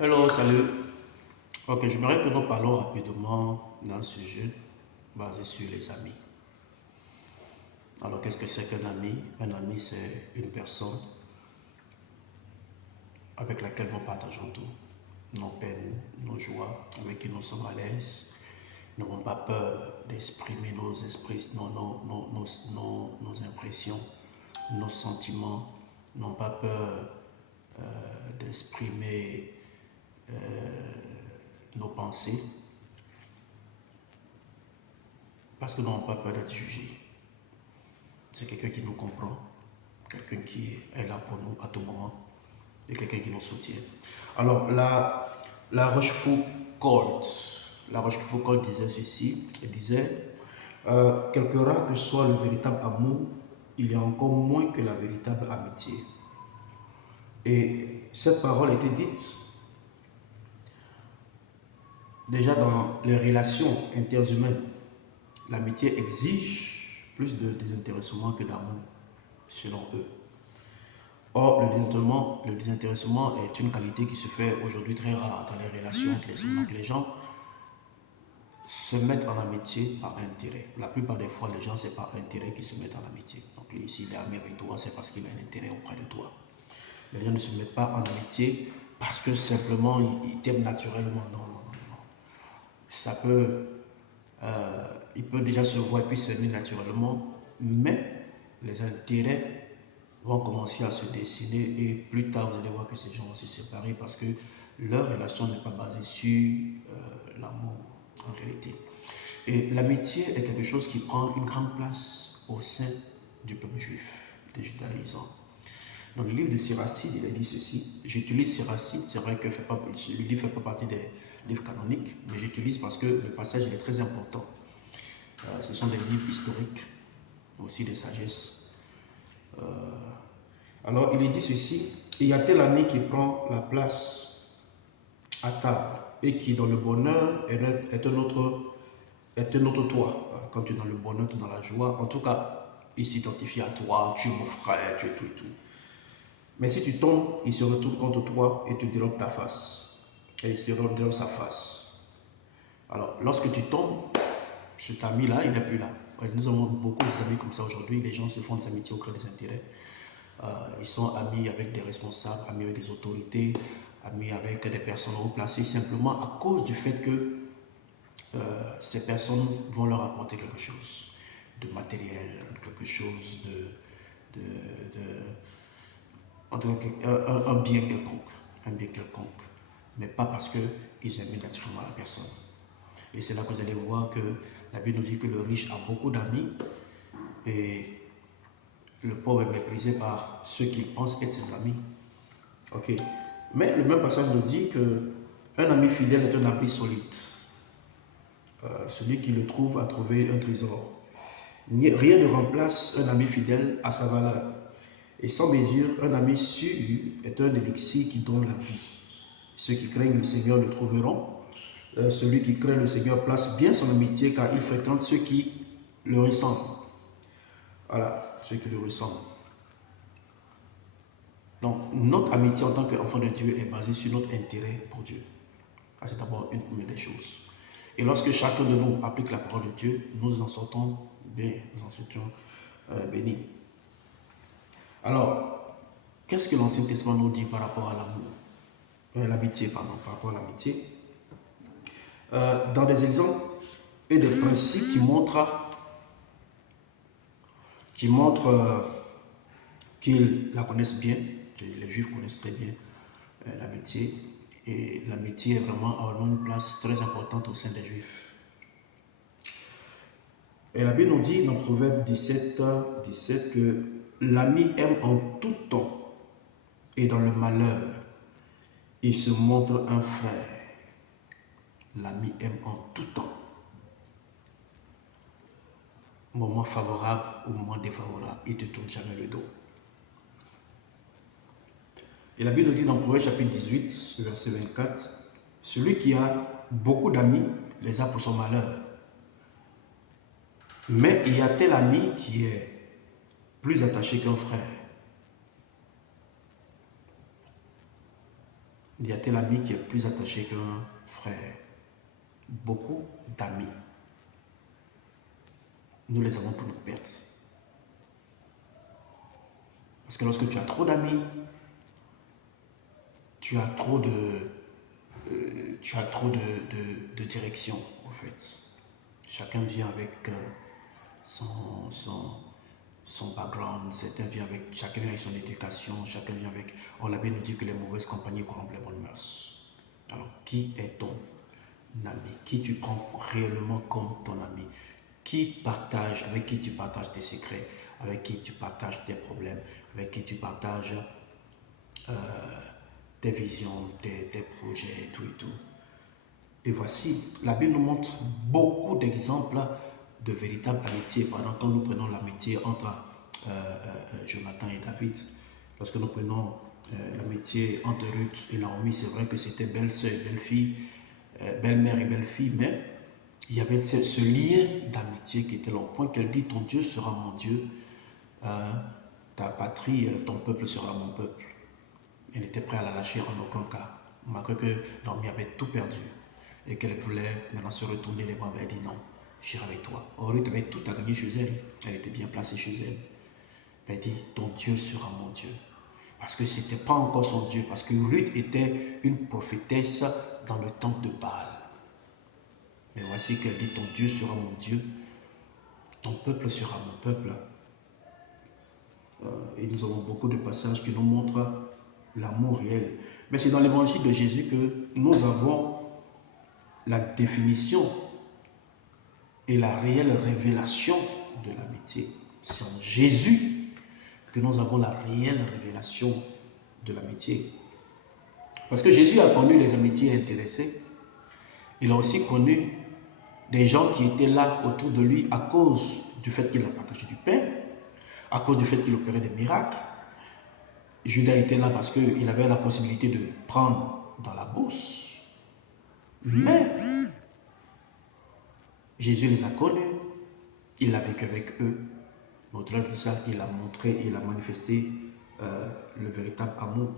Hello, salut. Ok, j'aimerais que nous parlons rapidement d'un sujet basé sur les amis. Alors, qu'est-ce que c'est qu'un ami? Un ami, c'est une personne avec laquelle nous partageons tout. Nos peines, nos joies, avec qui nous sommes à l'aise. Nous n'avons pas peur d'exprimer nos esprits, nos impressions, nos sentiments. N'ont pas peur d'exprimer nos pensées parce que nous n'avons pas peur d'être jugés. C'est quelqu'un qui nous comprend, quelqu'un qui est là pour nous à tout moment et quelqu'un qui nous soutient. Alors, la Rochefoucauld, disait ceci, elle disait, quelque rare que soit le véritable amour, il y a encore moins que la véritable amitié. Et cette parole était dite déjà dans les relations interhumaines. L'amitié exige plus de désintéressement que d'amour, selon eux. Or, le désintéressement est une qualité qui se fait aujourd'hui très rare dans les relations entre les hommes. Donc, les gens se mettent en amitié par intérêt. La plupart des fois, les gens, c'est par intérêt qu'ils se mettent en amitié. Donc, lui, s'il est ami avec toi, c'est parce qu'il a un intérêt auprès de toi. Les gens ne se mettent pas en amitié parce que simplement, ils t'aiment naturellement. Non, non, non, non. Ça peut... il peut déjà se voir et puis s'aimer naturellement, mais les intérêts vont commencer à se dessiner et plus tard vous allez voir que ces gens vont se séparer parce que leur relation n'est pas basée sur l'amour en réalité. Et l'amitié est quelque chose qui prend une grande place au sein du peuple juif, des judaïsants. Dans le livre de Siracide, il a dit ceci. J'utilise Siracide, c'est vrai que le livre ne fait pas partie des livres canoniques, mais j'utilise parce que le passage il est très important. Ce sont des livres historiques, aussi des sagesses. Alors, il est dit ceci, il y a tel ami qui prend la place à table et qui, dans le bonheur, est un autre toi. Quand tu es dans le bonheur, tu es dans la joie. En tout cas, il s'identifie à toi, tu es mon frère, tu es tout et tout. Mais si tu tombes, il se retourne contre toi et te dérobe ta face. Et il te dérobe sa face. Alors, lorsque tu tombes, cet ami-là, il n'est plus là. Nous avons beaucoup d'amis comme ça aujourd'hui. Les gens se font des amitiés au gré des intérêts. Ils sont amis avec des responsables, amis avec des autorités, amis avec des personnes haut placées, simplement à cause du fait que ces personnes vont leur apporter quelque chose de matériel, quelque chose en tout cas, un bien quelconque, mais pas parce qu'ils aiment naturellement la personne. Et c'est là que vous allez voir que la Bible nous dit que le riche a beaucoup d'amis et le pauvre est méprisé par ceux qui pensent être ses amis. Ok. Mais le même passage nous dit que un ami fidèle est un abri solide. Celui qui le trouve a trouvé un trésor. Rien ne remplace un ami fidèle à sa valeur. Et sans mesure, un ami sûr est un élixir qui donne la vie. Ceux qui craignent le Seigneur le trouveront. Celui qui craint le Seigneur place bien son amitié car il fréquente ceux qui le ressemblent. Voilà, ceux qui le ressemblent. Donc, notre amitié en tant qu'enfant de Dieu est basée sur notre intérêt pour Dieu. Ça, c'est d'abord une première des choses. Et lorsque chacun de nous applique la parole de Dieu, nous en sortons bien, nous en sortons bénis. Alors, qu'est-ce que l'Ancien Testament nous dit par rapport à l'amour, l'amitié, pardon, par rapport à l'amitié? Dans des exemples et des principes qui montrent qu'ils la connaissent bien, les Juifs connaissent très bien l'amitié, et l'amitié a vraiment une place très importante au sein des Juifs. Et la Bible nous dit dans Proverbe 17 que l'ami aime en tout temps et dans le malheur, il se montre un frère. L'ami aime en tout temps. Moment favorable ou moment défavorable, il ne te tourne jamais le dos. Et la Bible nous dit dans Proverbe chapitre 18, verset 24, celui qui a beaucoup d'amis les a pour son malheur. Mais il y a tel ami qui est plus attaché qu'un frère. Il y a tel ami qui est plus attaché qu'un frère. Beaucoup d'amis. Nous les avons pour notre perte. Parce que lorsque tu as trop d'amis, tu as trop de direction, en fait. Chacun vient avec son background, chacun vient avec son éducation, chacun vient avec... On la Bible nous dit que les mauvaises compagnies corrompent les bonnes mœurs. Alors, qui est ton ami? Qui tu prends réellement comme ton ami? Avec qui tu partages tes secrets, avec qui tu partages tes problèmes, avec qui tu partages tes visions, tes projets et tout et tout. Et voici, la Bible nous montre beaucoup d'exemples de véritable amitié. Par exemple, quand nous prenons l'amitié entre Jonathan et David, lorsque nous prenons l'amitié entre Ruth et Naomi, c'est vrai que c'était belle-sœur et belle-fille, belle-mère et belle-fille, mais il y avait ce lien d'amitié qui était là au point qu'elle dit: ton Dieu sera mon Dieu, ta patrie, ton peuple sera mon peuple. Elle était prête à la lâcher en aucun cas, malgré que Naomi avait tout perdu et qu'elle voulait maintenant se retourner les bras. Elle dit: non, j'irai avec toi. Ruth avait tout à gagner chez elle, elle était bien placée chez elle. Elle dit: ton Dieu sera mon Dieu. Parce que ce n'était pas encore son Dieu, parce que Ruth était une prophétesse dans le temple de Baal. Mais voici qu'elle dit: ton Dieu sera mon Dieu, ton peuple sera mon peuple. Et nous avons beaucoup de passages qui nous montrent l'amour réel. Mais c'est dans l'évangile de Jésus que nous avons la définition et la réelle révélation de l'amitié. C'est en Jésus que nous avons la réelle révélation de l'amitié. Parce que Jésus a connu des amitiés intéressées. Il a aussi connu des gens qui étaient là autour de lui à cause du fait qu'il a partagé du pain, à cause du fait qu'il opérait des miracles. Judas était là parce qu'il avait la possibilité de prendre dans la bourse. Mais Jésus les a connus, il a vécu avec eux. Au-delà de ça, il a montré, il a manifesté le véritable amour.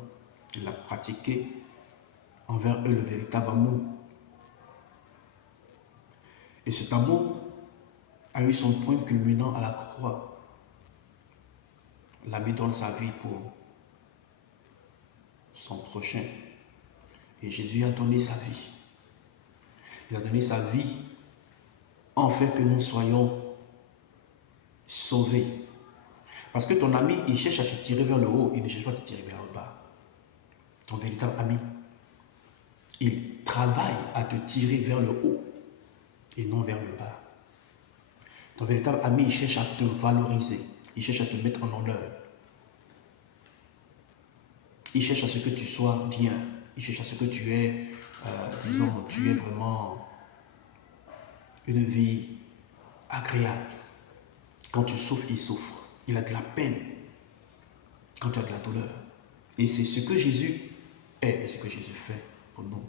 Il a pratiqué envers eux le véritable amour. Et cet amour a eu son point culminant à la croix. L'ami donne sa vie pour son prochain. Et Jésus a donné sa vie. Il a donné sa vie afin que nous soyons sauvés. Parce que ton ami, il cherche à se tirer vers le haut, il ne cherche pas à te tirer vers le bas. Ton véritable ami, il travaille à te tirer vers le haut et non vers le bas. Ton véritable ami, il cherche à te valoriser, il cherche à te mettre en honneur. Il cherche à ce que tu sois bien, il cherche à ce que tu aies, tu aies vraiment une vie agréable. Quand tu souffres, il souffre. Il a de la peine quand tu as de la douleur. Et c'est ce que Jésus est et ce que Jésus fait pour nous.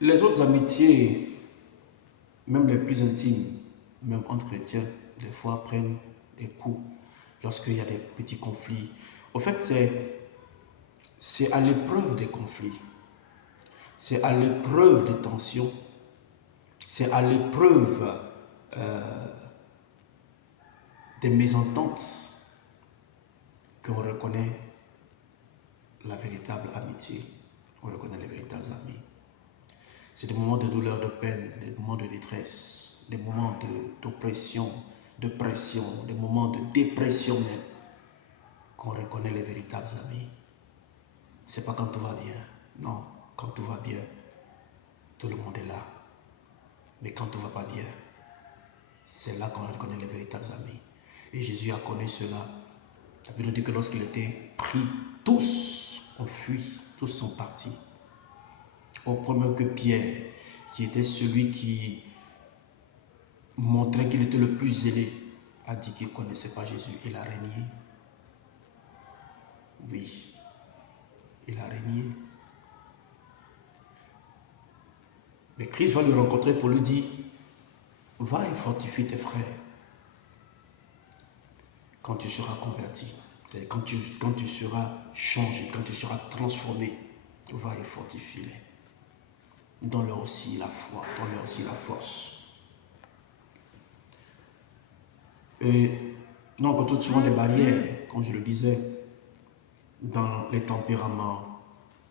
Les autres amitiés, même les plus intimes, même entre chrétiens, des fois prennent des coups lorsqu'il y a des petits conflits. Au fait, c'est à l'épreuve des conflits. C'est à l'épreuve des tensions. C'est à l'épreuve des mésententes qu'on reconnaît la véritable amitié. On reconnaît les véritables amis. C'est des moments de douleur, de peine, des moments de détresse, des moments d'oppression, de pression, des moments de dépression même, qu'on reconnaît les véritables amis. C'est pas quand tout va bien. Non, quand tout va bien, tout le monde est là. Mais quand tout va pas bien, c'est là qu'on reconnaît les véritables amis. Et Jésus a connu cela. La Bible nous dit que lorsqu'il était pris, tous ont fui, tous sont partis. Au premier que Pierre, qui était celui qui montrait qu'il était le plus zélé, a dit qu'il ne connaissait pas Jésus. Il a régné. Oui, il a régné. Mais Christ va le rencontrer pour lui dire: va et fortifie tes frères quand tu seras converti. Et quand tu seras changé, quand tu seras transformé, va et fortifie-les. Donne-leur aussi la foi, donne-leur aussi la force. Et nous rencontrons souvent des barrières, comme je le disais, dans les tempéraments,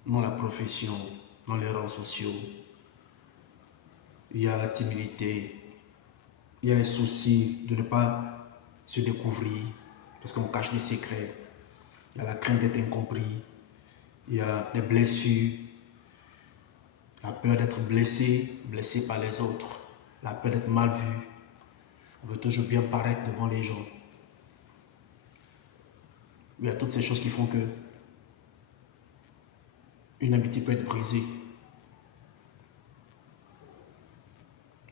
dans la profession, dans les rangs sociaux. Il y a la timidité, il y a les soucis de ne pas se découvrir, parce qu'on cache des secrets. Il y a la crainte d'être incompris, il y a les blessures, la peur d'être blessé par les autres, la peur d'être mal vu. On veut toujours bien paraître devant les gens. Il y a toutes ces choses qui font que une amitié peut être brisée.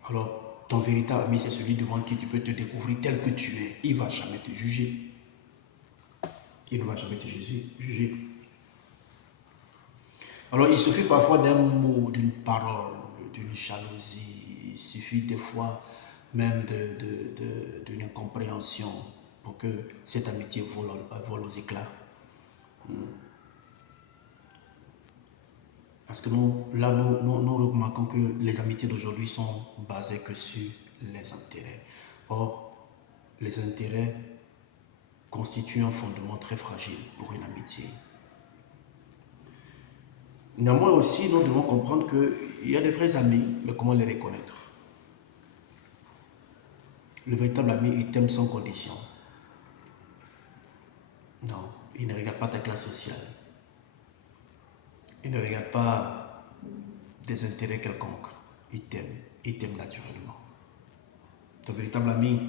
Alors, ton véritable ami, c'est celui devant qui tu peux te découvrir tel que tu es. Il ne va jamais te juger. Il ne va jamais te juger. Alors, il suffit parfois d'un mot, d'une parole, d'une jalousie. Il suffit des fois même d'une incompréhension pour que cette amitié vole aux éclats. Parce que nous remarquons que les amitiés d'aujourd'hui sont basées que sur les intérêts. Or, les intérêts constituent un fondement très fragile pour une amitié. Néanmoins aussi, nous devons comprendre qu'il y a des vrais amis, mais comment les reconnaître? Le véritable ami, il t'aime sans condition. Non, il ne regarde pas ta classe sociale. Il ne regarde pas des intérêts quelconques. Il t'aime naturellement. Ton véritable ami,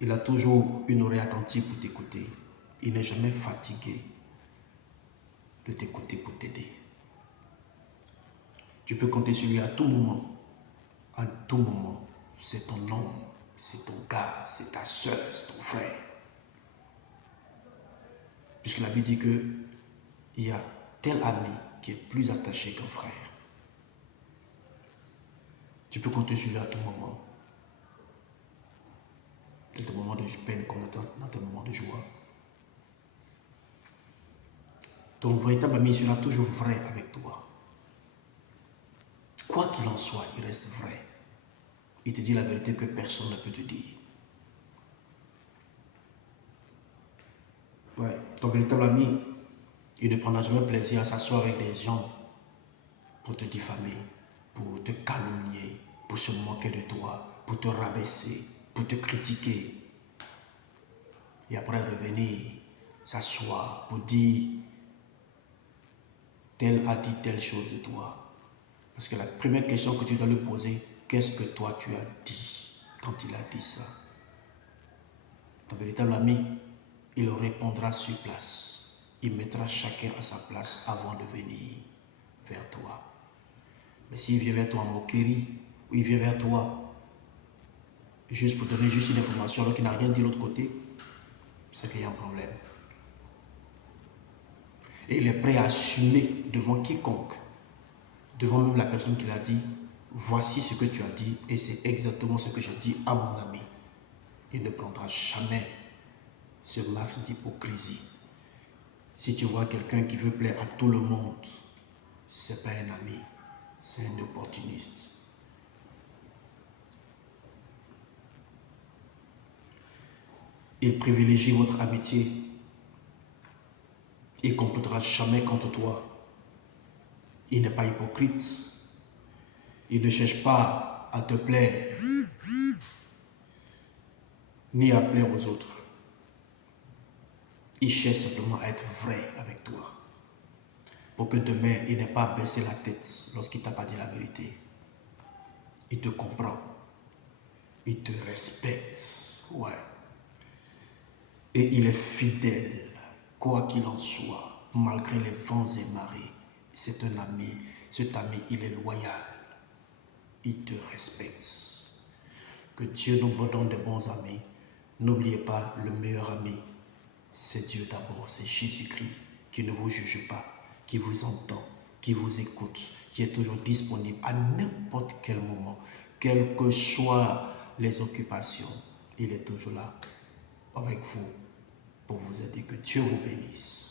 il a toujours une oreille attentive pour t'écouter. Il n'est jamais fatigué de t'écouter pour t'aider. Tu peux compter sur lui à tout moment. À tout moment. C'est ton homme, c'est ton gars, c'est ta soeur, c'est ton frère. Puisque la Bible dit qu'il y a tel ami qui est plus attaché qu'un frère. Tu peux compter sur lui à tout moment. Dans tes moments de peine comme dans tes moments de joie. Ton véritable ami sera toujours vrai avec toi. Quoi qu'il en soit, il reste vrai. Il te dit la vérité que personne ne peut te dire. Ouais, ton véritable ami, il ne prendra jamais plaisir à s'asseoir avec des gens pour te diffamer, pour te calomnier, pour se moquer de toi, pour te rabaisser, pour te critiquer. Et après revenir, s'asseoir pour dire tel a dit telle chose de toi. Parce que la première question que tu dois lui poser, qu'est-ce que toi tu as dit quand il a dit ça? Ton véritable ami, il répondra sur place. Il mettra chacun à sa place avant de venir vers toi. Mais s'il vient vers toi en moquerie, ou il vient vers toi juste pour donner juste une information alors qu'il n'a rien dit de l'autre côté, c'est qu'il y a un problème. Et il est prêt à assumer devant quiconque, devant même la personne qui l'a dit, voici ce que tu as dit et c'est exactement ce que j'ai dit à mon ami. Il ne prendra jamais ce max d'hypocrisie. Si tu vois quelqu'un qui veut plaire à tout le monde, ce n'est pas un ami, c'est un opportuniste. Il privilégie votre amitié. Il ne complotera jamais contre toi. Il n'est pas hypocrite. Il ne cherche pas à te plaire, ni à plaire aux autres. Il cherche simplement à être vrai avec toi. Pour que demain, il n'ait pas baissé la tête lorsqu'il ne t'a pas dit la vérité. Il te comprend. Il te respecte. Ouais. Et il est fidèle, quoi qu'il en soit, malgré les vents et marées. C'est un ami. Cet ami, il est loyal. Il te respecte. Que Dieu nous donne de bons amis. N'oubliez pas, le meilleur ami, c'est Dieu d'abord. C'est Jésus-Christ qui ne vous juge pas, qui vous entend, qui vous écoute, qui est toujours disponible à n'importe quel moment, quelles que soient les occupations. Il est toujours là avec vous. pour vous aider. Que Dieu vous bénisse.